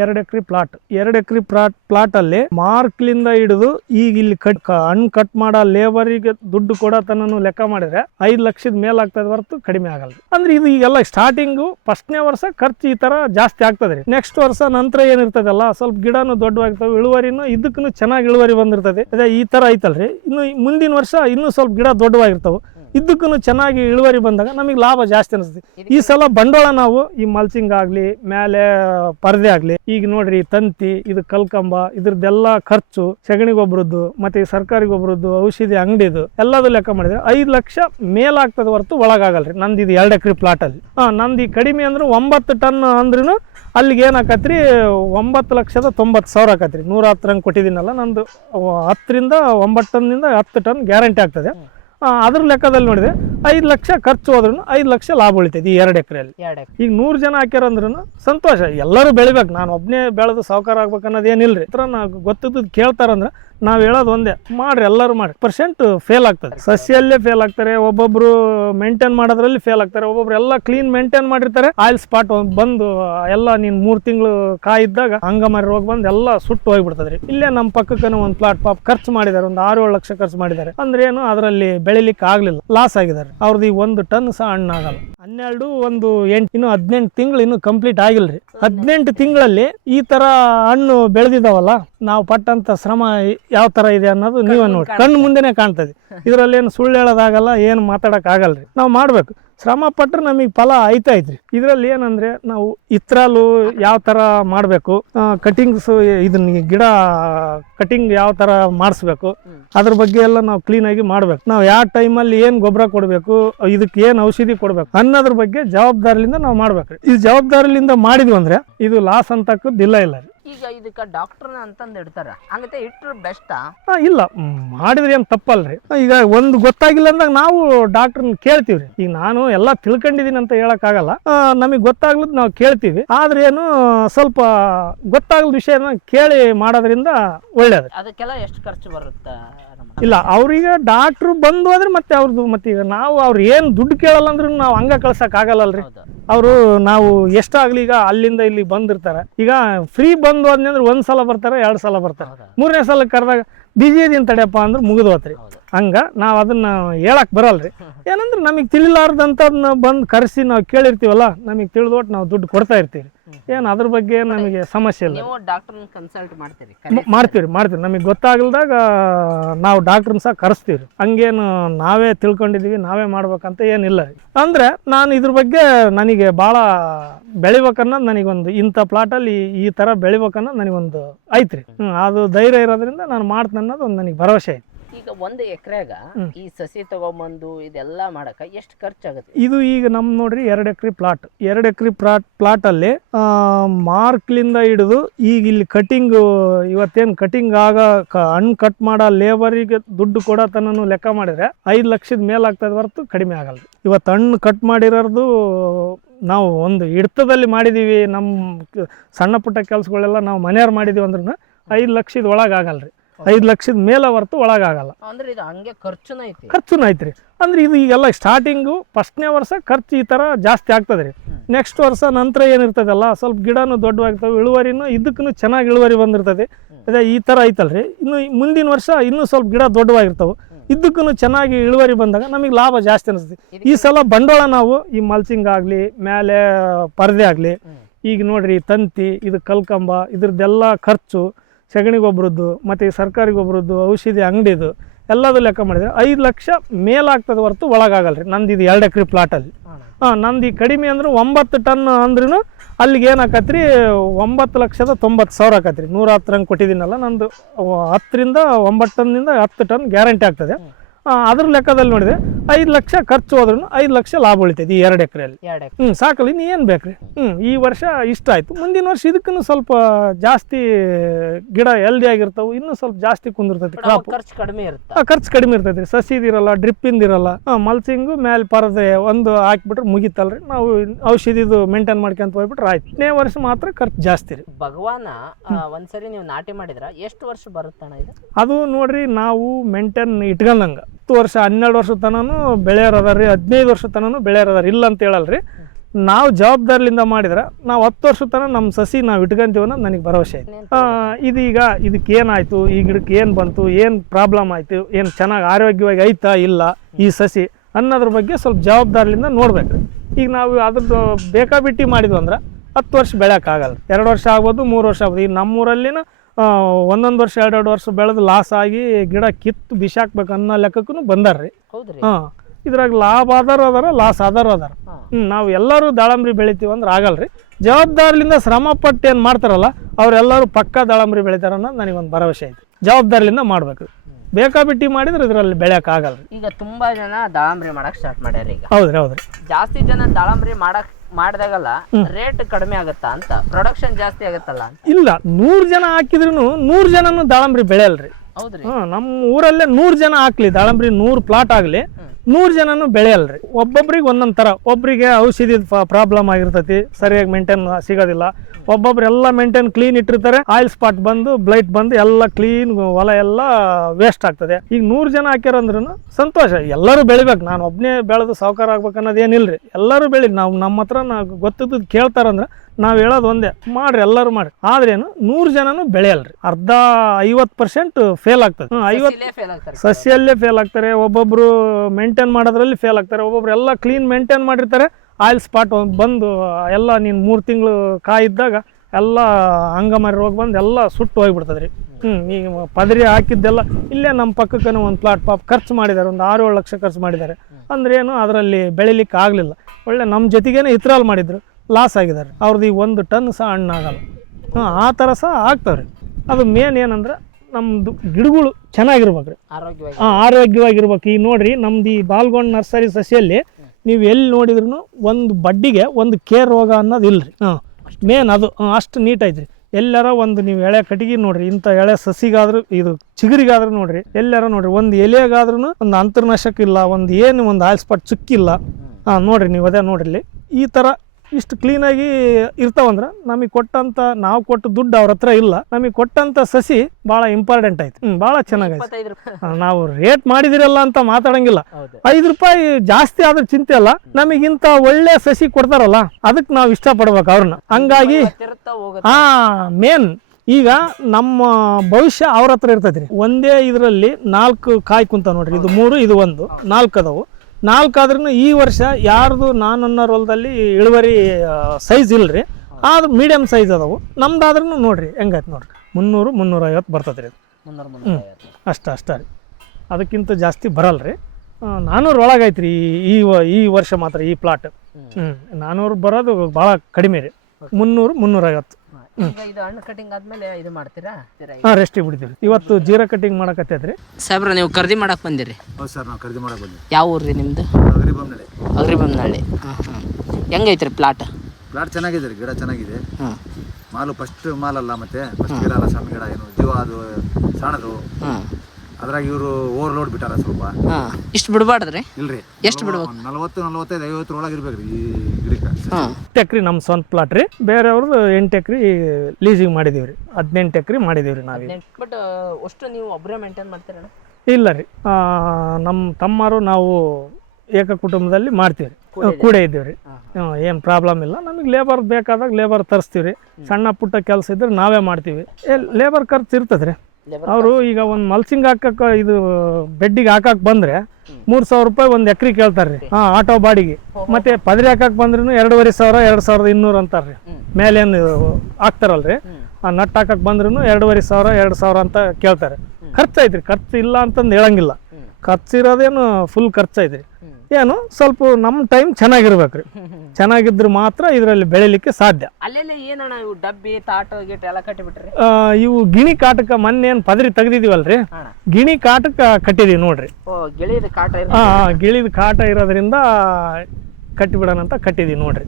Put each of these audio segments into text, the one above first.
2 ಎಕರೆ plot 2 ಎಕರೆ plot ಅಲ್ಲಿ ಮಾರ್ಕ್ಲಿಂದ ಹಿಡಿದು ಈಗ ಇಲ್ಲಿ ಹಣ್ಣು ಕಟ್ ಮಾಡೋ ಲೇಬರಿಗೆ ದುಡ್ಡು ಕೊಡತನೂ ಲೆಕ್ಕ ಮಾಡಿದ್ರೆ 5 ಲಕ್ಷದ ಮೇಲೆ ಆಗ್ತದೆ ಹೊರತು ಕಡಿಮೆ ಆಗಲ್ಲ. ಅಂದ್ರೆ ಇದು ಈಗೆಲ್ಲ ಸ್ಟಾರ್ಟಿಂಗು ಫಸ್ಟ್ನೇ ವರ್ಷ ಖರ್ಚು ಈ ತರ ಜಾಸ್ತಿ ಆಗ್ತದೆ. ನೆಕ್ಸ್ಟ್ ವರ್ಷ ನಂತರ ಏನಿರ್ತದಲ್ಲ ಸ್ವಲ್ಪ ಗಿಡನು ದೊಡ್ಡವಾಗ್ತವೆ, ಇಳುವರಿನೂ ಇದಕ್ಕೂ ಚೆನ್ನಾಗಿ ಇಳುವರಿ ಬಂದಿರ್ತದೆ. ಅದೇ ಈ ತರ ಐತಲ್ರಿ. ಇನ್ನು ಮುಂದಿನ ವರ್ಷ ಇನ್ನೂ ಸ್ವಲ್ಪ ಗಿಡ ದೊಡ್ಡವಾಗಿರ್ತಾವೆ, ಇದಕ್ಕೂ ಚೆನ್ನಾಗಿ ಇಳುವರಿ ಬಂದಾಗ ನಮಗೆ ಲಾಭ ಜಾಸ್ತಿ ಅನಿಸ್ತದೆ. ಈ ಸಲ ಬಂಡವಾಳ ನಾವು ಈ ಮಲ್ಚಿಂಗ್ ಆಗ್ಲಿ ಮೇಲೆ ಪರದೆ ಆಗ್ಲಿ, ಈಗ ನೋಡ್ರಿ ತಂತಿ, ಇದು ಕಲ್ಕಂಬ, ಇದ್ರದ್ದೆಲ್ಲ ಖರ್ಚು, ಸಗಣಿ ಗೊಬ್ಬರದ್ದು ಮತ್ತೆ ಸರ್ಕಾರಿ ಗೊಬ್ಬರದ್ದು, ಔಷಧಿ ಅಂಗಡಿದು ಎಲ್ಲದೂ ಲೆಕ್ಕ ಮಾಡಿದ್ರೆ 5 ಲಕ್ಷ ಮೇಲಾಗ್ತದೆ ಹೊರತು ಒಳಗಾಗಲ್ರಿ. ನಂದು ಇದು 2 ಎಕರೆ ಪ್ಲಾಟ್ ಅಲ್ಲಿ ನಂದು ಈ ಕಡಿಮೆ ಅಂದ್ರೆ 9 ಟನ್ ಅಂದ್ರೂ ಅಲ್ಲಿಗೆ ಏನಾಕತ್ರಿ 9,90,000 ಆಕತ್ರಿ. 110 ರಂಗ್ ಕೊಟ್ಟಿದ್ದೀನಲ್ಲ, ನಂದು 10 ರಿಂದ 9 ಟನ್ನಿಂದ 10 ಟನ್ ಗ್ಯಾರಂಟಿ ಆಗ್ತದೆ. ಅದ್ರ ಲೆಕ್ಕದಲ್ಲಿ ನೋಡಿದ್ರೆ 5 ಲಕ್ಷ ಖರ್ಚು ಹೋದ್ರೂ 5 ಲಕ್ಷ ಲಾಭ ಉಳಿತೈತಿ ಈ 2 ಎಕರೆಯಲ್ಲಿ. ಈಗ 100 ಜನ ಹಾಕ್ಯಾರಂದ್ರೂ ಸಂತೋಷ, ಎಲ್ಲರೂ ಬೆಳಿಬೇಕು. ನಾನು ಒಬ್ಬನೇ ಬೆಳೆದು ಸಾವುಕಾರ ಆಗ್ಬೇಕು ಅನ್ನೋದು ಏನಿಲ್ರಿ. ಗೊತ್ತಿದ್ದು ಕೇಳ್ತಾರಂದ್ರೆ ನಾವು ಹೇಳೋದು ಒಂದೇ, ಮಾಡ್ರಿ ಎಲ್ಲರೂ ಮಾಡಿ. ಪರ್ಸೆಂಟ್ ಫೇಲ್ ಆಗ್ತದೆ, ಸಸ್ಯಲ್ಲೇ ಫೇಲ್ ಆಗ್ತಾರೆ, ಒಬ್ಬೊಬ್ರು ಮೇಂಟೈನ್ ಮಾಡೋದ್ರಲ್ಲಿ ಫೇಲ್ ಆಗ್ತಾರೆ, ಒಬ್ಬೊಬ್ರು ಎಲ್ಲ ಕ್ಲೀನ್ ಮೇಂಟೈನ್ ಮಾಡಿರ್ತಾರೆ. ಆಯಿಲ್ ಸ್ಪಾಟ್ ಬಂದು ಎಲ್ಲ ನೀನ್ 3 ತಿಂಗಳು ಕಾಯಿದ್ದಾಗ ಅಂಗಮಾರಿ ರೋಗ ಬಂದು ಎಲ್ಲ ಸುಟ್ಟು ಹೋಗ್ಬಿಡ್ತದ್ರಿ. ಇಲ್ಲೇ ನಮ್ಮ ಪಕ್ಕಕ್ಕೆ ಒಂದು ಪ್ಲಾಟ್ ಪಾಪ್ ಖರ್ಚು ಮಾಡಿದ್ದಾರೆ, ಒಂದು 6-7 ಲಕ್ಷ ಖರ್ಚು ಮಾಡಿದ್ದಾರೆ. ಅಂದ್ರೆ ಏನು, ಅದರಲ್ಲಿ ಬೆಳಿಲಿಕ್ಕೆ ಆಗ್ಲಿಲ್ಲ, ಲಾಸ್ ಆಗಿದ್ದಾರೆ. ಅವ್ರದ್ದು ಈಗ 1 ಟನ್ ಸಹ ಹಣ್ಣಾಗಲ್ಲ. 12 1 8 ಇನ್ನು 18 ತಿಂಗಳು ಇನ್ನು ಕಂಪ್ಲೀಟ್ ಆಗಿಲ್ರಿ. 18 ತಿಂಗಳಲ್ಲಿ ಈ ತರ ಹಣ್ಣು ಬೆಳೆದಿದ್ದಾವಲ್ಲ, ನಾವು ಪಟ್ಟಂತ ಶ್ರಮ ಯಾವ ತರ ಇದೆ ಅನ್ನೋದು ನೀವೇ ನೋಡಿ, ಕಣ್ಣು ಮುಂದೆನೆ ಕಾಣ್ತದೆ. ಇದರಲ್ಲಿ ಏನು ಸುಳ್ಳು ಹೇಳೋದಾಗಲ್ಲ, ಏನು ಮಾತಾಡಕ್ ಆಗಲ್ರಿ. ನಾವು ಮಾಡ್ಬೇಕು, ಶ್ರಮ ಪಟ್ರೆ ನಮಗೆ ಫಲ ಐತ್ರಿ. ಇದರಲ್ಲಿ ಏನಂದ್ರೆ ನಾವು ಇತ್ರಾಲು ಯಾವ ತರ ಮಾಡಬೇಕು, ಕಟಿಂಗ್ಸ್, ಇದನ್ನ ಗಿಡ ಕಟಿಂಗ್ ಯಾವ ತರ ಮಾಡಿಸ್ಬೇಕು, ಅದ್ರ ಬಗ್ಗೆ ಎಲ್ಲ ನಾವು ಕ್ಲೀನ್ ಆಗಿ ಮಾಡ್ಬೇಕು. ನಾವು ಯಾವ ಟೈಮಲ್ಲಿ ಏನ್ ಗೊಬ್ಬರ ಕೊಡಬೇಕು, ಇದಕ್ಕೆ ಏನ್ ಔಷಧಿ ಕೊಡ್ಬೇಕು ಅನ್ನೋದ್ರ ಬಗ್ಗೆ ಜವಾಬ್ದಾರಿಯಿಂದ ನಾವು ಮಾಡ್ಬೇಕ್ರಿ. ಇದು ಜವಾಬ್ದಾರಿಯಿಂದ ಮಾಡಿದ್ವಿ ಅಂದ್ರೆ ಇದು ಲಾಸ್ ಅಂತಕ್ಕದ್ದಿಲ್ಲ ಇಲ್ಲ ರೀ. ಈಗ ಇದಕ್ಕೆ ಡಾಕ್ಟರ್ ಅಂತಂದು ಇಡ್ತಾರ, ಹಂಗತೆ ಇಟ್ರೆ ಬೆಸ್ಟಾ? ಇಲ್ಲ, ಮಾಡಿದ್ರೆ ಏನು ತಪ್ಪಲ್ರಿ. ಈಗ ಒಂದು ಗೊತ್ತಾಗಿಲ್ಲ ಅಂದಾಗ ನಾವು ಡಾಕ್ಟರ್ನ ಕೇಳ್ತೀವ್ರಿ. ಈಗ ನಾನು ಎಲ್ಲ ತಿಳ್ಕೊಂಡಿದೀನಿ ಅಂತ ಹೇಳಕ್ಕಾಗಲ್ಲ, ನಮಗೆ ಗೊತ್ತಾಗ್ಲದ್ ನಾವು ಕೇಳ್ತೀವಿ. ಆದ್ರೆ ಏನು ಸ್ವಲ್ಪ ಗೊತ್ತಾಗ್ಲ ವಿಷಯನ ಕೇಳಿ ಮಾಡೋದ್ರಿಂದ ಒಳ್ಳೇದು. ಅದಕ್ಕೆಲ್ಲ ಎಷ್ಟು ಖರ್ಚು ಬರುತ್ತೆ? ಇಲ್ಲ, ಅವ್ರಿಗೆ ಡಾಕ್ಟ್ರು ಬಂದು ಹೋದ್ರೆ ಮತ್ತೆ ಅವ್ರದ್ದು, ಮತ್ತೆ ಈಗ ನಾವು ಅವ್ರು ಏನು ದುಡ್ಡು ಕೇಳಲ್ಲ ಅಂದ್ರೂ ನಾವು ಹಂಗ ಕಳ್ಸಕ್ ಆಗಲ್ಲಲ್ರಿ. ಅವರು ನಾವು ಎಷ್ಟಾಗ್ಲಿ ಈಗ ಅಲ್ಲಿಂದ ಇಲ್ಲಿ ಬಂದಿರ್ತಾರೆ. ಈಗ ಫ್ರೀ ಬಂದು ಹೋದ್ನಂದ್ರೆ 1 ಸಲ ಬರ್ತಾರೆ, 2 ಸಲ ಬರ್ತಾರೆ, 3ನೇ ಸಲ ಕರೆದಾಗ ಬಿಜಿ ಇದೀನಿ ತಡೆಯಪ್ಪ ಅಂದ್ರೆ ಮುಗಿದು ಹೋತ್ರಿ. ಹಂಗ ನಾವು ಅದನ್ನ ಹೇಳಕ್ ಬರಲ್ರಿ. ಏನಂದ್ರೆ ನಮಗೆ ತಿಳಿಲಾರ್ದಂಥದ್ನ ಬಂದು ಕರೆಸಿ ನಾವು ಕೇಳಿರ್ತೀವಲ್ಲ, ನಮಗೆ ತಿಳಿದೋಟ್ ನಾವು ದುಡ್ಡು ಕೊಡ್ತಾ ಇರ್ತೀವಿ. ಏನು ಅದ್ರ ಬಗ್ಗೆ ನಮಗೆ ಸಮಸ್ಯೆ ಇಲ್ಲ. ಮಾಡ್ತೀವಿ. ನಮಗೆ ಗೊತ್ತಾಗಲ್ದಾಗ ನಾವು ಡಾಕ್ಟರ್ನ ಸಹ ಕರೆಸ್ತೀವಿ. ಹಂಗೇನು ನಾವೇ ತಿಳ್ಕೊಂಡಿದೀವಿ ನಾವೇ ಮಾಡ್ಬೇಕಂತ ಏನಿಲ್ಲ ರೀ. ಅಂದ್ರೆ ನಾನು ಇದ್ರ ಬಗ್ಗೆ ನನಗೆ ಭಾಳ ಬೆಳಿಬೇಕನ್ನೋದು ನನಗೊಂದು, ಇಂಥ ಪ್ಲಾಟಲ್ಲಿ ಈ ಥರ ಬೆಳಿಬೇಕನ್ನೋದು ನನಗೊಂದು ಐತ್ರಿ. ಅದು ಧೈರ್ಯ ಇರೋದ್ರಿಂದ ನಾನು ಮಾಡ್ತೀನಿ ಅನ್ನೋದು ಒಂದು ನನಗೆ ಭರವಸೆ ಐತಿ. ಈಗ 1 ಎಕರೆಗ ಈ ಸಸಿ ತಗೊಂಬಂದು ಇದೆಲ್ಲ ಮಾಡಕ ಎಷ್ಟು ಖರ್ಚಾಗುತ್ತೆ? ಇದು ಈಗ ನಮ್ ನೋಡ್ರಿ 2 ಎಕರೆ ಪ್ಲಾಟ್ 2 ಎಕರೆ ಪ್ಲಾಟ್ ಅಲ್ಲಿ ಮಾರ್ಕ್ಲಿಂದ ಹಿಡಿದು ಈಗ ಇಲ್ಲಿ ಕಟಿಂಗ್, ಇವತ್ತೇನು ಕಟಿಂಗ್ ಆಗ ಹಣ್ಣು ಕಟ್ ಮಾಡೋ ಲೇಬರಿಗೆ ದುಡ್ಡು ಕೊಡತನೂ ಲೆಕ್ಕ ಮಾಡಿದ್ರೆ 5 ಲಕ್ಷದ ಮೇಲೆ ಆಗ್ತದೆ ಹೊರತು ಕಡಿಮೆ ಆಗಲ್ಲ. ಇವತ್ತು ಹಣ್ಣು ಕಟ್ ಮಾಡಿರೋದು ನಾವು ಒಂದು ಹಿಡ್ತದಲ್ಲಿ ಮಾಡಿದೀವಿ, ನಮ್ಮ ಸಣ್ಣ ಪುಟ್ಟ ಕೆಲಸಗಳೆಲ್ಲ ನಾವು ಮನೆಯವ್ರು ಮಾಡಿದೀವಿ ಅಂದ್ರೂ 5 ಲಕ್ಷದ ಒಳಗಾಗಲ್ರಿ. 5 ಲಕ್ಷದ ಮೇಲೆ ಹೊರತು ಒಳಗಾಗಲ್ಲ. ಅಂದ್ರೆ ಇದು ಹಂಗೆ ಖರ್ಚುನ ಐತ್ರಿ. ಅಂದ್ರೆ ಇದು ಈಗೆಲ್ಲ ಸ್ಟಾರ್ಟಿಂಗು ಫಸ್ಟ್ನೇ ವರ್ಷ ಖರ್ಚು ಈ ತರ ಜಾಸ್ತಿ ಆಗ್ತದ್ರಿ. ನೆಕ್ಸ್ಟ್ ವರ್ಷ ನಂತರ ಏನಿರ್ತದಲ್ಲ ಸ್ವಲ್ಪ ಗಿಡನು ದೊಡ್ಡವಾಗ್ತವೆ, ಇಳುವರಿನೂ ಇದಕ್ಕೂ ಚೆನ್ನಾಗಿ ಇಳುವರಿ ಬಂದಿರ್ತದೆ. ಅದೇ ಈ ತರ ಐತಲ್ರಿ. ಇನ್ನು ಮುಂದಿನ ವರ್ಷ ಇನ್ನೂ ಸ್ವಲ್ಪ ಗಿಡ ದೊಡ್ಡವಾಗಿರ್ತಾವೆ, ಇದಕ್ಕೂ ಚೆನ್ನಾಗಿ ಇಳುವರಿ ಬಂದಾಗ ನಮಗೆ ಲಾಭ ಜಾಸ್ತಿ ಅನಿಸ್ತದೆ. ಈ ಸಲ ಬಂಡವಾಳ ನಾವು ಈ ಮಲ್ಚಿಂಗ್ ಆಗ್ಲಿ ಮೇಲೆ ಪರದೆ ಆಗ್ಲಿ, ಈಗ ನೋಡ್ರಿ ತಂತಿ, ಇದು ಕಲ್ಕಂಬ, ಇದ್ರದ್ದೆಲ್ಲ ಖರ್ಚು, ಸಗಣಿ ಗೊಬ್ಬರದ್ದು ಮತ್ತೆ ಸರ್ಕಾರಿ ಗೊಬ್ಬರದ್ದು, ಔಷಧಿ ಅಂಗಡಿದು ಎಲ್ಲದೂ ಲೆಕ್ಕ ಮಾಡಿದ್ರೆ 5 ಲಕ್ಷ ಮೇಲಾಗ್ತದೆ ಹೊರತು ಒಳಗಾಗಲ್ರಿ. ನಂದು ಇದು 2 ಎಕರೆ ಪ್ಲಾಟ್ ಅಲ್ಲಿ ನಂದು ಈ ಕಡಿಮೆ ಅಂದ್ರೆ 9 ಟನ್ ಅಂದ್ರೂ ಅಲ್ಲಿಗೆ ಏನಾಕತ್ರಿ 9,90,000 ಆಕತ್ರಿ. 110 ರಂಗ್ ಕೊಟ್ಟಿದ್ದೀನಲ್ಲ, ನಂದು 10 ರಿಂದ 9 ಟನ್ನಿಂದ 10 ಟನ್ ಗ್ಯಾರಂಟಿ ಆಗ್ತದೆ. ಅದ್ರ ಲೆಕ್ಕದಲ್ಲಿ ನೋಡಿದ್ರೆ 5 ಲಕ್ಷ ಖರ್ಚು ಹೋದ್ರೂ 5 ಲಕ್ಷ ಲಾಭ ಉಳಿತೈತಿ ಈ 2 ಎಕರೆಯಲ್ಲಿ. ಸಾಕಲ್ಲ, ಇನ್ನು ಏನ್ ಬೇಕ್ರಿ. ಈ ವರ್ಷ ಇಷ್ಟ ಆಯ್ತು, ಮುಂದಿನ ವರ್ಷ ಇದಕ್ಕೂ ಸ್ವಲ್ಪ ಜಾಸ್ತಿ ಗಿಡ ಹೆಲ್ದಿ ಆಗಿರ್ತಾವ, ಇನ್ನೂ ಸ್ವಲ್ಪ ಜಾಸ್ತಿ ಕುಂದಿರ್ತೈತಿ. ಖರ್ಚು ಕಡಿಮೆ ಇರ್ತೈತ್ರಿ. ಸಸಿದಿರಲ್ಲ, ಡ್ರಿಪ್ಪಿಂದಿರಲ್ಲ, ಮಲ್ಚಿಂಗು ಮೇಲೆ ಪರದೆ ಒಂದು ಹಾಕ್ಬಿಟ್ರೆ ಮುಗಿತಲ್ರಿ. ನಾವು ಔಷಧಿದು ಮೇಂಟೈನ್ ಮಾಡ್ಕೊಂತ ಹೋಗ್ಬಿಟ್ರೆ ಆಯ್ತು. 2ನೇ ವರ್ಷ ಮಾತ್ರ ಖರ್ಚು ಜಾಸ್ತಿ ರೀ. ಭಗವಾನ ಒಂದ್ಸರಿ ನೀವು ನಾಟಿ ಮಾಡಿದ್ರ ಎಷ್ಟು ವರ್ಷ ಬರುತ್ತಣ್ಣ ಇದು? ಅದು ನೋಡ್ರಿ, ನಾವು ಮೇಂಟೈನ್ ಇಟ್ಕೊಂಡಂಗ 10 ವರ್ಷ 12 ವರ್ಷ ತನೂ ಬೆಳೆಯೋರು ಅದಾರ ರೀ, 15 ವರ್ಷ ತನೂ ಬೆಳೆಯೋರು ಅದಾರ, ಇಲ್ಲ ಅಂತ ಹೇಳಲ್ರಿ. ನಾವು ಜವಾಬ್ದಾರಿಯಿಂದ ಮಾಡಿದ್ರೆ ನಾವು 10 ವರ್ಷ ತನಕ ನಮ್ಮ ಸಸಿ ನಾವು ಇಟ್ಕೊಂತೀವಿ ಅನ್ನೋದು ನನಗೆ ಭರವಸೆ ಐತೆ. ಇದೀಗ ಇದಕ್ಕೆ ಏನಾಯ್ತು, ಈ ಗಿಡಕ್ಕೆ ಏನು ಬಂತು, ಏನು ಪ್ರಾಬ್ಲಮ್ ಆಯ್ತು, ಏನು ಚೆನ್ನಾಗಿ ಆರೋಗ್ಯವಾಗಿ ಐತಾ ಇಲ್ಲ ಈ ಸಸಿ ಅನ್ನೋದ್ರ ಬಗ್ಗೆ ಸ್ವಲ್ಪ ಜವಾಬ್ದಾರಿಯಿಂದ ನೋಡ್ಬೇಕು. ಈಗ ನಾವು ಅದ್ರದ್ದು ಬೇಕಾಬಿಟ್ಟಿ ಮಾಡಿದ್ವಿ ಅಂದ್ರೆ 10 ವರ್ಷ ಬೆಳೆಯೋಕ್ಕಾಗಲ್ಲ. 2 ವರ್ಷ ಆಗ್ಬೋದು, 3 ವರ್ಷ ಆಗ್ಬೋದು. ಈಗ ನಮ್ಮೂರಲ್ಲಿನ 1 ವರ್ಷ 2 ವರ್ಷ ಬೆಳೆದು ಲಾಸ್ ಆಗಿ ಗಿಡ ಕಿತ್ತು ಬಿಸಾಕ್ಬೇಕು ಅನ್ನೋ ಲೆಕ್ಕಕ್ಕೂ ಬಂದಾರ್ರಿ. ಹಾಂ, ಇದ್ರಾಗ ಲಾಭ ಆದಾರು ಅದಾರ, ಲಾಸ್ ಆದಾರು ಅದಾರ. ನಾವು ಎಲ್ಲರೂ ದಾಳಂಬ್ರಿ ಬೆಳಿತೀವಿ ಅಂದ್ರೆ ಆಗಲ್ರಿ. ಜವಾಬ್ದಾರಿಯಿಂದ ಶ್ರಮ ಪಟ್ಟು ಏನು ಮಾಡ್ತಾರಲ್ಲ ಅವರೆಲ್ಲರೂ ಪಕ್ಕಾ ದಾಳಂಬ್ರಿ ಬೆಳಿತಾರ ಅನ್ನೋದು ನನಗೊಂದು ಭರವಸೆ ಐತಿ. ಜವಾಬ್ದಾರಿಯಿಂದ ಮಾಡ್ಬೇಕು. ಬೇಕಾಬಿಟ್ಟಿ ಮಾಡಿದ್ರೆ ಇದರಲ್ಲಿ ಬೆಳೆಯಕ್ಕೆ ಆಗಲ್ಲ. ಈಗ ತುಂಬಾ ಜನ ದಾಳಂಬ್ರಿ ಮಾಡಕ್ ಸ್ಟಾರ್ಟ್ ಮಾಡ್ಯಾರ. ಈಗ ಹೌದ್ರಿ. ಜಾಸ್ತಿ ಜನ ದಾಳಂಬ್ರಿ ಮಾಡಿದಾಗಲ್ಲ ರೇಟ್ ಕಡಿಮೆ ಆಗತ್ತಾ ಅಂತ, ಪ್ರೊಡಕ್ಷನ್ ಜಾಸ್ತಿ ಆಗತ್ತಲ್ಲ? ಇಲ್ಲ, 100 ಜನ ಹಾಕಿದ್ರು 100 ಜನನು ದಾಳಂಬ್ರಿ ಬೆಳೆಯಲ್ರಿ. ಹೌದ್ರಿ. ನಮ್ಮ ಊರಲ್ಲೇ 100 ಜನ ಹಾಕ್ಲಿ ದಾಳಂಬ್ರಿ, 100 ಪ್ಲಾಟ್ ಆಗಲಿ, 100 ಜನನು ಬೆಳೆಯಲ್ರಿ. ಒಬ್ಬೊಬ್ರಿಗೆ ಒಂದೊಂದು ಥರ. ಒಬ್ಬರಿಗೆ ಔಷಧಿ ಪ್ರಾಬ್ಲಮ್ ಆಗಿರ್ತೈತಿ, ಸರಿಯಾಗಿ ಮೇಂಟೈನ್ ಸಿಗೋದಿಲ್ಲ. ಒಬ್ಬೊಬ್ರು ಎಲ್ಲ ಮೇಂಟೈನ್ ಕ್ಲೀನ್ ಇಟ್ಟಿರ್ತಾರೆ, ಆಯಿಲ್ ಸ್ಪಾಟ್ ಬಂದು ಬ್ಲೈಟ್ ಬಂದು ಎಲ್ಲ ಕ್ಲೀನ್ ಹೊಲ ಎಲ್ಲ ವೇಸ್ಟ್ ಆಗ್ತದೆ. ಈಗ 100 ಜನ ಹಾಕ್ಯಾರಂದ್ರೂ ಸಂತೋಷ. ಎಲ್ಲರೂ ಬೆಳಿಬೇಕು. ನಾನು ಒಬ್ಬನೇ ಬೆಳೆದು ಸಾವುಕಾರ ಆಗ್ಬೇಕು ಅನ್ನೋದೇನಿಲ್ರಿ. ಎಲ್ಲರೂ ಬೆಳಿ. ನಾವು ನಮ್ಮ ಹತ್ರ ಗೊತ್ತಿದ್ದು ಕೇಳ್ತಾರಂದ್ರೆ ನಾವು ಹೇಳೋದು ಒಂದೇ, ಮಾಡ್ರಿ, ಎಲ್ಲರೂ ಮಾಡ್ರಿ. ಆದ್ರೇನು 100 ಜನನು ಬೆಳೆಯಲ್ರಿ. ಅರ್ಧ 50% ಫೇಲ್ ಆಗ್ತದೆ. 50 ಸಸಿಯಲ್ಲೇ ಫೇಲ್ ಆಗ್ತಾರೆ. ಒಬ್ಬೊಬ್ರು ಮೇಂಟೈನ್ ಮಾಡೋದ್ರಲ್ಲಿ ಫೇಲ್ ಆಗ್ತಾರೆ. ಒಬ್ಬೊಬ್ರು ಎಲ್ಲ ಕ್ಲೀನ್ ಮೇಂಟೈನ್ ಮಾಡಿರ್ತಾರೆ, ಆಯಿಲ್ ಸ್ಪಾಟ್ ಬಂದು ಎಲ್ಲ ನೀನು 3 ತಿಂಗಳು ಕಾಯಿದ್ದಾಗ ಎಲ್ಲ ಅಂಗಮಾರಿ ರೋಗ ಬಂದು ಎಲ್ಲ ಸುಟ್ಟು ಹೋಗ್ಬಿಡ್ತದೆ ರೀ. ಈಗ ಪದರಿ ಹಾಕಿದ್ದೆಲ್ಲ ಇಲ್ಲೇ ನಮ್ಮ ಪಕ್ಕಕ್ಕೂ ಒಂದು ಪ್ಲಾಟ್ ಖರ್ಚು ಮಾಡಿದ್ದಾರೆ, ಒಂದು 6-7 ಲಕ್ಷ ಖರ್ಚು ಮಾಡಿದ್ದಾರೆ. ಅಂದ್ರೇನು ಅದರಲ್ಲಿ ಬೆಳಿಲಿಕ್ಕೆ ಆಗಲಿಲ್ಲ. ಒಳ್ಳೆ ನಮ್ಮ ಜೊತೆಗೇನೆ ಇತ್ರಾಲ್ ಮಾಡಿದ್ರು, ಲಾಸ್ ಆಗಿದ್ದಾರೆ. ಅವ್ರದ್ದು ಈಗ 1 ಟನ್ ಸಹ ಹಣ್ಣಾಗಲ್ಲ. ಆ ಥರ ಸಹ ಆಗ್ತಾವ್ರಿ. ಅದು ಮೇನ್ ಏನಂದ್ರೆ ನಮ್ಮದು ಗಿಡಗಳು ಚೆನ್ನಾಗಿರ್ಬೇಕು ರೀ, ಆರೋಗ್ಯವಾಗಿರ್ಬೇಕು. ಈಗ ನೋಡ್ರಿ, ನಮ್ದು ಈ ಬಾಲ್ಗೊಂಡ್ ನರ್ಸರಿ ಸಸಿಯಲ್ಲಿ ನೀವು ಎಲ್ಲಿ ನೋಡಿದ್ರು ಒಂದು ಬಡ್ಡಿಗೆ ಒಂದು ಕೇರ್ ರೋಗ ಅನ್ನೋದು ಇಲ್ರಿ. ಮೇನ್ ಅದು ಅಷ್ಟು ನೀಟ್ ಐತ್ರಿ. ಎಲ್ಲಾರ ಒಂದು ನೀವು ಎಳೆ ಕಟ್ಟಿಗೆ ನೋಡ್ರಿ, ಇಂಥ ಎಳೆ ಸಸಿಗಾದ್ರೂ ಇದು ಚಿಗುರಿಗಾದ್ರೂ ನೋಡ್ರಿ, ಎಲ್ಲಾರ ನೋಡ್ರಿ ಒಂದು ಎಲೆಗಾದ್ರೂ ಒಂದು ಅಂತರ್ನಾಶಕ ಇಲ್ಲ, ಒಂದು ಆಯಿಲ್ ಸ್ಪಾಟ್ ಚುಕ್ಕಿಲ್ಲ. ನೋಡ್ರಿ ನೀವು ಅದೇ ನೋಡ್ರಿ, ಈ ಥರ ಇಷ್ಟು ಕ್ಲೀನಾಗಿ ಇರ್ತಾವಂದ್ರೆ ನಮಗೆ ಕೊಟ್ಟಂತ, ನಾವು ಕೊಟ್ಟು ದುಡ್ಡು ಅವ್ರ ಹತ್ರ ಇಲ್ಲ, ನಮಗೆ ಕೊಟ್ಟಂತ ಸಸಿ ಭಾಳ ಇಂಪಾರ್ಟೆಂಟ್ ಐತಿ. ಭಾಳ ಚೆನ್ನಾಗೈತಿ. ನಾವು ರೇಟ್ ಮಾಡಿದಿರಲ್ಲ ಅಂತ ಮಾತಾಡಂಗಿಲ್ಲ. 5 ರೂಪಾಯಿ ಜಾಸ್ತಿ ಆದ್ರೆ ಚಿಂತೆ ಅಲ್ಲ, ನಮಗಿಂತ ಒಳ್ಳೆ ಸಸಿ ಕೊಡ್ತಾರಲ್ಲ ಅದಕ್ಕೆ ನಾವು ಇಷ್ಟಪಡ್ಬೇಕು ಅವ್ರನ್ನ. ಹಂಗಾಗಿ ಮೇನ್ ಈಗ ನಮ್ಮ ಭವಿಷ್ಯ ಅವ್ರ ಹತ್ರ ಇರ್ತೈತ್ರಿ. ಒಂದೇ ಇದರಲ್ಲಿ 4 ಕಾಯಿ ಕುಂತ ನೋಡ್ರಿ, ಇದು 3, ಇದು 1, 4 ಅದಾವು. 4 ಆದ್ರೂ ಈ ವರ್ಷ ಯಾರ್ದು ನಾನನ್ನ ಹೊಲದಲ್ಲಿ ಇಳುವರಿ ಸೈಜ್ ಇಲ್ರಿ, ಆದ್ರೂ ಮೀಡಿಯಂ ಸೈಜ್ ಅದಾವು. ನಮ್ದಾದ್ರೂ ನೋಡ್ರಿ ಹೆಂಗೈತೆ ನೋಡ್ರಿ, 300-350 ಬರ್ತದೆ ರೀ. ಅಷ್ಟ ರೀ, ಅದಕ್ಕಿಂತ ಜಾಸ್ತಿ ಬರಲ್ರಿ. 400 ಒಳಗೈತ್ರಿ ಈ ವರ್ಷ ಮಾತ್ರ ಈ ಪ್ಲಾಟ್. 400 ಬರೋದು ಭಾಳ ಕಡಿಮೆ ರೀ. 300-350. ರೆಸ್ಟ್ ಬಿಡ್ತೀವಿ. ಇವತ್ತು ಜೀರಾ ಕಟಿಂಗ್ ಮಾಡಕತ್ತೈತ್ರಿ. ಸಾಬ್ರ, ನೀವು ಖರೀದಿ ಮಾಡಕ್ ಬಂದಿರಿ? ಹೌದು ಸರ್, ನಾವು ಖರೀದಿ ಮಾಡಕ್ ಬಂದಿವಿ. ಯಾವ ಊರ್ರಿ ನಿಮ್ದು? ಅಗ್ರಿಬೊಮ್ಮನಹಳ್ಳಿ. ಹೆಂಗೈತ್ರಿ ಪ್ಲಾಟ್? ಪ್ಲಾಟ್ ಚೆನ್ನಾಗಿದೆ ರೀ, ಗಿಡ ಚೆನ್ನಾಗಿದೆ. ಮಾಲು ಫಸ್ಟ್ ಮಾಲಲ್ಲ, ಮತ್ತೆ ಫಸ್ಟ್ ಗಿಡ ಅಲ್ಲ, ಸಣ್ಣ ಗಿಡ. ಏನು ಜೀವ ಅದು ಸಣ್ಣದು. ಅದ್ರಾಗ ಇವರು ಓವರ್ಲೋಡ್ ಬಿಟ್ಟಾರ ಸ್ವಲ್ಪ. ಇಷ್ಟು ಬಿಡಬಾರ್ದ್ರಿ? ಇಲ್ರಿ, ಎಷ್ಟು ಬಿಡ್ಬೇಕು? 40-45-50 ಒಳಗೆ ಇರ್ಬೇಕ್ರಿ ಈ ಗಿಡಕ್ಕೆ. 8 ಎಕರೆ ನಮ್ಮ ಸ್ವಂತ ಪ್ಲಾಟ್ ರೀ. ಬೇರೆಯವ್ರದ್ದು 8 ಎಕರೆ ಲೀಸಿಂಗ್ ಮಾಡಿದೀವಿ ರೀ. 18 ಎಕರೆ ಮಾಡಿದೀವಿ ರೀ ನಾವೀಗ. ಬಟ್ ಅಷ್ಟು ನೀವು ಒಬ್ಬರೇ ಮೇಂಟೈನ್ ಮಾಡ್ತೀರಣ್ಣ? ಇಲ್ಲ ರೀ, ನಮ್ಮ ತಮ್ಮರು ನಾವು ಏಕ ಕುಟುಂಬದಲ್ಲಿ ಮಾಡ್ತೀವಿ ರೀ, ಕೂಡ ಇದ್ದೀವಿ ರೀ. ಏನು ಪ್ರಾಬ್ಲಮ್ ಇಲ್ಲ. ನಮಗೆ ಲೇಬರ್ ಬೇಕಾದಾಗ ಲೇಬರ್ ತರಿಸ್ತೀವಿ ರೀ. ಸಣ್ಣ ಪುಟ್ಟ ಕೆಲಸ ಇದ್ರೆ ನಾವೇ ಮಾಡ್ತೀವಿ. ಲೇಬರ್ ಖರ್ಚು ಇರ್ತದೆ ರೀ. ಅವರು ಈಗ ಒಂದು ಮಲ್ಸಿಂಗ್ ಹಾಕಕ್ಕೆ, ಇದು ಬೆಡ್ಡಿಗೆ ಹಾಕಕ್ಕೆ ಬಂದರೆ 3,000 ರೂಪಾಯಿ ಒಂದು ಎಕರೆ ಕೇಳ್ತಾರೆ ರೀ. ಆಟೋ ಬಾಡಿಗೆ. ಮತ್ತೆ ಪದರಿ ಹಾಕಕ್ಕೆ ಬಂದ್ರೂ 2,500, 2,200 ಅಂತಾರೆ ರೀ. ಮೇಲೇನು ಹಾಕ್ತಾರಲ್ರಿ, ನಟ್ ಹಾಕಕ್ಕೆ ಬಂದ್ರೂ 2,500, 2,000 ಅಂತ ಕೇಳ್ತಾರೆ. ಖರ್ಚು ಐತ್ರಿ, ಖರ್ಚು ಇಲ್ಲ ಅಂತಂದು ಹೇಳಂಗಿಲ್ಲ. ಖರ್ಚು ಇರೋದೇನು ಫುಲ್ ಖರ್ಚು ಐತ್ರಿ. ಏನು ಸ್ವಲ್ಪ ನಮ್ಮ ಟೈಮ್ ಚೆನ್ನಾಗಿರ್ಬೇಕ್ರಿ. ಚೆನ್ನಾಗಿದ್ರೆ ಮಾತ್ರ ಇದರಲ್ಲಿ ಬೆಳಿಲಿಕ್ಕೆ ಸಾಧ್ಯ. ಅಲ್ಲೆಲ್ಲ ಏನಣ್ಣ ಇವು ಡಬ್ಬಿ ತಾಟ ಗೀಟ ಎಲ್ಲ ಕಟ್ಟಿಬಿಟ್ರಿ? ಇವು ಗಿಣಿ ಕಾಟಕ್ಕೆ ಮೊನ್ನೆ ಏನು ಪದರಿ ತೆಗ್ದಿದೀವಲ್ರಿ, ಗಿಣಿ ಕಾಟಕ್ಕೆ ಕಟ್ಟಿದೀವಿ ನೋಡ್ರಿ. ಗಿಳಿದ ಕಾಟ? ಗಿಳಿದ ಕಾಟ ಇರೋದ್ರಿಂದ ಕಟ್ಟಿಬಿಡೋಣ ಅಂತ ಕಟ್ಟಿದೀವಿ ನೋಡ್ರಿ.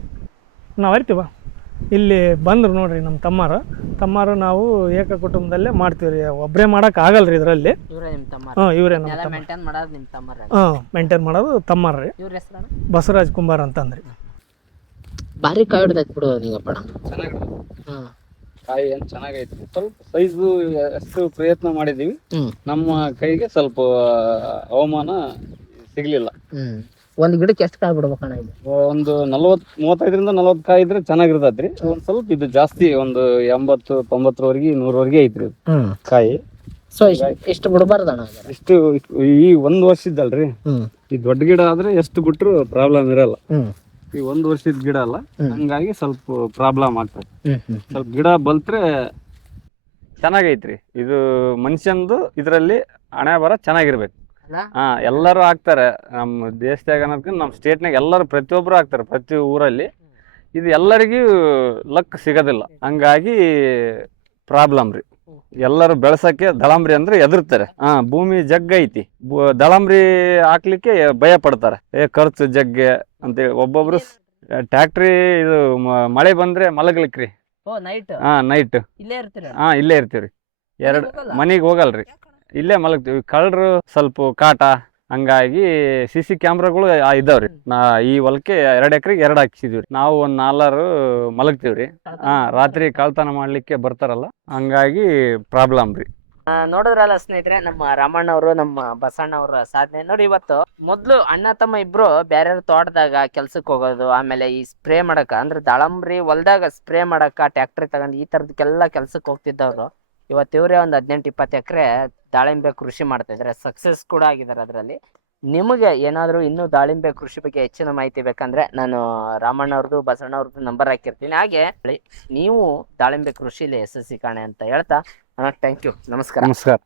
ನಾವು ಅರಿತೀವ ಇಲ್ಲಿ ಬಂದ್ರು ನೋಡ್ರಿ ನಮ್ಮ ತಮ್ಮರು ನಾವು ಏಕ ಕುಟುಂಬದಲ್ಲೇ ಮಾಡ್ತೀವಿ ರೀ. ಒಬ್ಬರೇ ಮಾಡೋಕೆ ಆಗಲ್ರಿ ಇದರಲ್ಲಿ. ಇವರೇ ನಮ್ಮ ಮೇಂಟೈನ್ ಮಾಡೋದು ತಮ್ಮರ್ರಿ. ಬಸವರಾಜ್ ಕುಂಬಾರ್ ಅಂತಂದ್ರಿ. ಭಾರಿ ಕಾಯಿ ಹಿಡ್ದೈತಿ ಬಿಡು ನೀವಪ್ಪ. ಕಾಯಿ ಏನ್ ಚೆನ್ನಾಗೈತಿ. ಸ್ವಲ್ಪ ಸೈಜು ಎಷ್ಟು ಪ್ರಯತ್ನ ಮಾಡಿದೀವಿ, ನಮ್ಮ ಕೈಗೆ ಸ್ವಲ್ಪ ಹವಾಮಾನ ಸಿಗ್ಲಿಲ್ಲ. ಒಂದ್ ಗಿಡಕ್ಕೆ ಎಷ್ಟು ಕಾಯಿ ಬಿಡ್ಬೇಕಣ್ಣ ಇದು? ಒಂದು 35ರಿಂದ 40 ಕಾಯಿ ಇದ್ರೆ ಚೆನ್ನಾಗಿರ್ತೈತ್ರಿ. ಒಂದ್ ಸ್ವಲ್ಪ ಇದು ಜಾಸ್ತಿ, ಒಂದು 80, 90ರವರೆಗೆ 100ರವರೆಗೆ ಐತ್ರಿ ಇದು ಕಾಯಿ. ಸೊ ಇಷ್ಟು ಬಿಡಬಾರ್ದಣ್ಣ. ಇಷ್ಟು ಈ 1 ವರ್ಷದ್ದಲ್ರಿ, ಈ ದೊಡ್ಡ ಗಿಡ ಆದ್ರೆ ಎಷ್ಟು ಬಿಟ್ರು ಪ್ರಾಬ್ಲಮ್ ಇರಲ್ಲ. ಈ 1 ವರ್ಷದ ಗಿಡ ಅಲ್ಲ, ಹಂಗಾಗಿ ಸ್ವಲ್ಪ ಪ್ರಾಬ್ಲಮ್ ಆಗ್ತದೆ. ಸ್ವಲ್ಪ ಗಿಡ ಬಲ್ತ್ರೆ ಚೆನ್ನಾಗೈತ್ರಿ. ಇದು ಮನುಷ್ಯಂದು ಇದ್ರಲ್ಲಿ ಹಣೆ ಬರ ಚೆನ್ನಾಗಿರ್ಬೇಕು. ಎಲ್ಲರೂ ಹಾಕ್ತಾರೆ ನಮ್ಮ ದೇಶದಾಗ ಅನ್ನೋದಕ್ಕೆ, ನಮ್ಮ ಸ್ಟೇಟ್ನಾಗ ಎಲ್ಲರೂ ಪ್ರತಿಯೊಬ್ಬರು ಹಾಕ್ತಾರೆ, ಪ್ರತಿ ಊರಲ್ಲಿ. ಇದು ಎಲ್ಲರಿಗೂ ಲಕ್ ಸಿಗೋದಿಲ್ಲ, ಹಂಗಾಗಿ ಪ್ರಾಬ್ಲಮ್ ರೀ. ಎಲ್ಲರೂ ಬೆಳ್ಸಕ್ಕೆ ದಳಂಬ್ರಿ ಅಂದ್ರೆ ಎದುರ್ತಾರೆ. ಭೂಮಿ ಜಗ್ಗ ಐತಿ, ದಳಂಬ್ರಿ ಹಾಕ್ಲಿಕ್ಕೆ ಭಯ ಪಡ್ತಾರೆ. ಖರ್ಚು ಜಗ್ಗೆ ಅಂತೇಳಿ ಒಬ್ಬೊಬ್ರು ಟ್ಯಾಕ್ಟ್ರಿ ಇದು ಮಳೆ ಬಂದ್ರೆ ಮಲಗ್ಲಿಕ್ರಿ. ನೈಟ್ ಇಲ್ಲೇ ಇರ್ತೀವ್ರಿ. ಮನಿಗ್ ಹೋಗಲ್ರಿ, ಇಲ್ಲೇ ಮಲಗ್ತೀವಿ. ಕಳ್ಳರು ಸ್ವಲ್ಪ ಕಾಟ, ಹಂಗಾಗಿ CC ಕ್ಯಾಮ್ರಾಗಳು ಇದಾವ್ರಿ. ಈ ಹೊಲಕ್ಕೆ 2 ಎಕರೆಗೆ 2 ಹಾಕ್ಸಿದೀವ್ರಿ. ನಾವು ಒಂದ್ 4 ಮಲಗ್ತೀವ್ರಿ. ರಾತ್ರಿ ಕಳ್ತನ ಮಾಡ್ಲಿಕ್ಕೆ ಬರ್ತಾರಲ್ಲ, ಹಂಗಾಗಿ ಪ್ರಾಬ್ಲಮ್ ರೀ. ನೋಡಿದ್ರಲ್ಲ ಸ್ನೇಹಿತರೆ, ನಮ್ಮ ರಾಮಣ್ಣ ಅವರು, ನಮ್ಮ ಬಸಣ್ಣ ಅವರ ಸಾಧನೆ ನೋಡಿ. ಇವತ್ತು ಮೊದ್ಲು ಅಣ್ಣ ತಮ್ಮ ಇಬ್ರು ಬೇರೆ ತೋಟದಾಗ ಕೆಲ್ಸಕ್ಕೆ ಹೋಗೋದು, ಆಮೇಲೆ ಈ ಸ್ಪ್ರೇ ಮಾಡಕ ಅಂದ್ರೆ ದಾಳಂಬ್ರಿ ಹೊಲ್ದಾಗ ಸ್ಪ್ರೇ ಮಾಡಕ ಟ್ಯಾಕ್ಟ್ರಿ ತಗೊಂಡು ಈ ತರದಕ್ಕೆಲ್ಲ ಕೆಲ್ಸಕ್ಕೆ ಹೋಗ್ತಿದ್ದವ್ರು. ಇವತ್ತು ಇವರೇ ಒಂದು 18-20 ಎಕರೆ ದಾಳಿಂಬೆ ಕೃಷಿ ಮಾಡ್ತಾ ಇದ್ದಾರೆ, ಸಕ್ಸಸ್ ಕೂಡ ಆಗಿದ್ದಾರೆ ಅದರಲ್ಲಿ. ನಿಮಗೆ ಏನಾದರೂ ಇನ್ನೂ ದಾಳಿಂಬೆ ಕೃಷಿ ಬಗ್ಗೆ ಹೆಚ್ಚಿನ ಮಾಹಿತಿ ಬೇಕಂದ್ರೆ ನಾನು ರಾಮಣ್ಣ ಅವ್ರದ್ದು, ಬಸಣ್ಣ ಅವ್ರದ್ದು ನಂಬರ್ ಹಾಕಿರ್ತೀನಿ. ಹಾಗೆ ನೀವು ದಾಳಿಂಬೆ ಕೃಷಿಲಿ ಯಶಸ್ವಿ ಕಾಣೆ ಅಂತ ಹೇಳ್ತಾ ಥ್ಯಾಂಕ್ ಯು, ನಮಸ್ಕಾರ.